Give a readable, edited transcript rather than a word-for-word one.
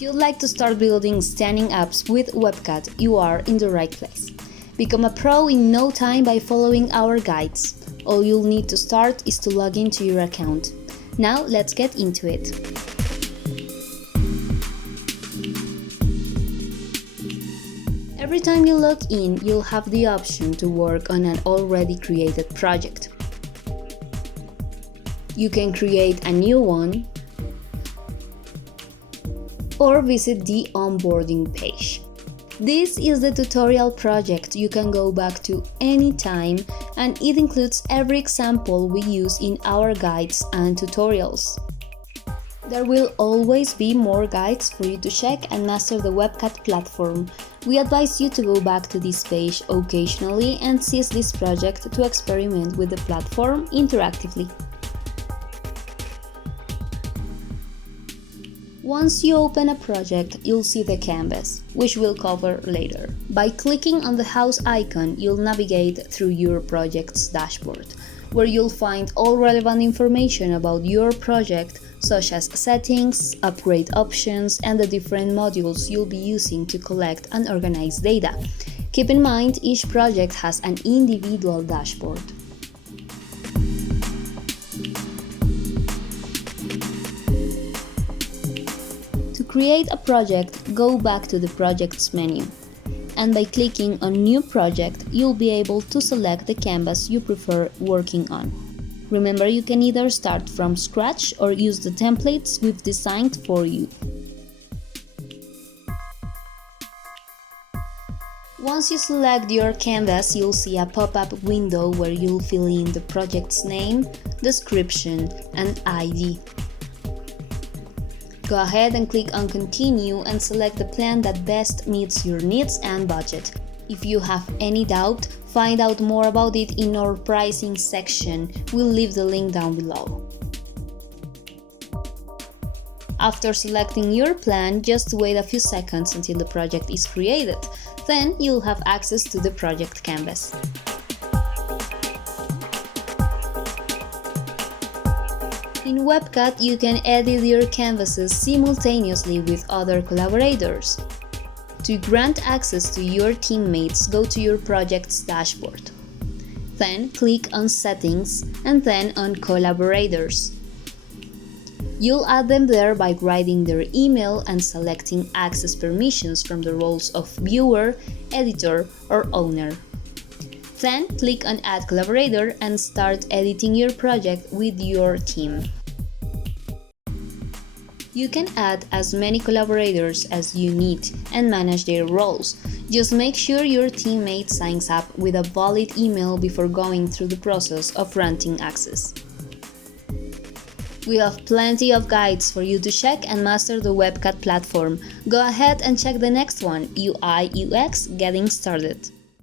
If you'd like to start building stunning apps with Webcat, you are in the right place. Become a pro in no time by following our guides. All you'll need to start is to log into your account. Now let's get into it. Every time you log in, you'll have the option to work on an already created project. You can create a new one or visit the onboarding page. This is the tutorial project you can go back to anytime, and it includes every example we use in our guides and tutorials. There will always be more guides for you to check and master the Webcat platform. We advise you to go back to this page occasionally and seize this project to experiment with the platform interactively. Once you open a project, you'll see the canvas, which we'll cover later. By clicking on the house icon, you'll navigate through your project's dashboard, where you'll find all relevant information about your project, such as settings, upgrade options, and the different modules you'll be using to collect and organize data. Keep in mind, each project has an individual dashboard. To create a project, go back to the Projects menu, and by clicking on New Project, you'll be able to select the canvas you prefer working on. Remember, you can either start from scratch or use the templates we've designed for you. Once you select your canvas, you'll see a pop-up window where you'll fill in the project's name, description, and ID. Go ahead and click on Continue and select the plan that best meets your needs and budget. If you have any doubt, find out more about it in our pricing section. We'll leave the link down below. After selecting your plan, just wait a few seconds until the project is created. Then you'll have access to the project canvas. In Webcat, you can edit your canvases simultaneously with other collaborators. To grant access to your teammates, go to your project's dashboard. Then click on Settings and then on Collaborators. You'll add them there by writing their email and selecting access permissions from the roles of Viewer, Editor, or Owner. Then click on Add Collaborator and start editing your project with your team. You can add as many collaborators as you need and manage their roles. Just make sure your teammate signs up with a valid email before going through the process of granting access. We have plenty of guides for you to check and master the Webcat platform. Go ahead and check the next one, UI/UX Getting Started.